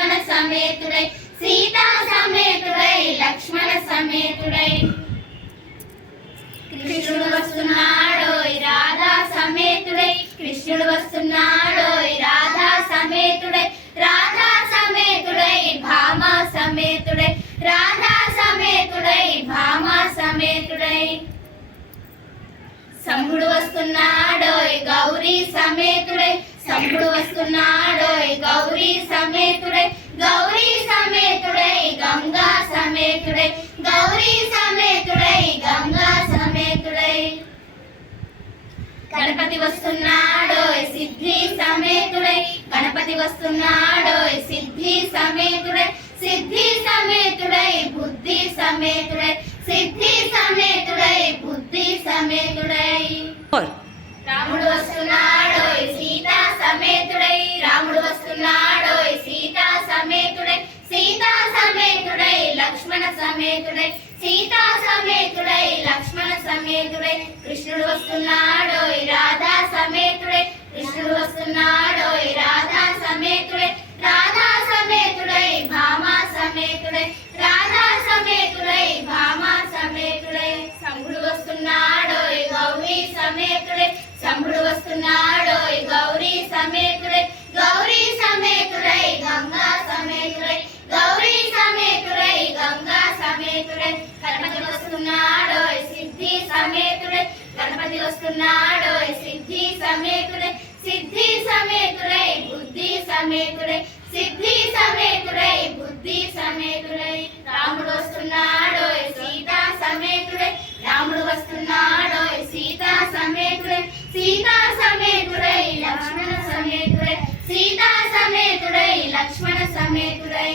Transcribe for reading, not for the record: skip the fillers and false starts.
లక్ష్మణ సమేతుడై సీతా సమేతుడై లక్ష్మణ సమేతుడై కృష్ణుడు వస్తున్నాడోయ్ రాధా సమేతుడై కృష్ణుడు వస్తున్నాడోయ్ రాధా సమేతుడై రాధా సమేతుడై భామా సమేతుడై రాధా సమేతుడై భామా సమేతుడై శంభుడు వస్తున్నాడోయ్ గౌరీ సమేతుడై శంభుడు వస్తున్నాడోయ్ గౌరీ సమేతుడై గౌరీ సమేతుడై గంగా సమేతుడై గౌరీ సమేతుడై గంగా సమేతుడై గణపతి వస్తున్నాడోయ్ సిద్ధి సమేతుడై గణపతి వస్తున్నాడోయ్ సిద్ధి సమేతుడై సిద్ధి సమేతుడై బుద్ధి సమేతుడై సిద్ధి సమేతుడై బుద్ధి సమేతుడై రాముడు వస్తున్నాడోయ్ సీతా సమేతుడై రాముడు వస్తున్నాడోయ్ సీతా సమేతుడై సీతా సమేతుడై లక్ష్మణ సమేతుడై సీతా సమేతుడై లక్ష్మణ సమేతుడై కృష్ణుడు వస్తున్నాడోయ్ రాధా సమేతుడై కృష్ణుడు వస్తున్నాడోయ్ రాధా సమేతుడై రాధా సమేతుడై భామా సమేతుడై రాధా సమేతుడై భామా సమేతుడై శంభుడు వస్తున్నాడోయ్ గౌరీ సమేతుడై శంభుడు వస్తున్నాడోయ్ గౌరీ సమేతుడై గౌరీ సమేతుడై గంగా సమేతుడై గౌరీ సమేతుడై గంగా సమేతుడై గణపతి వస్తున్నాడోయ్ సిద్ధి సమేతుడై గణపతి వస్తున్నాడోయ్ సిద్ధి సమేతుడై సిద్ధి సమేతుడై బుద్ధి సమేతుడై సిద్ధి సమేతుడై బుద్ధి సమేతుడై రాముడు వస్తున్నాడోయ్ సీతా సమేతుడై రాముడు వస్తున్నాడోయ్ సీతా సమేతుడై సీతా సమేతుడై లక్ష్మణ సమేతుడై సీతా సమేతుడై లక్ష్మణ సమేతుడై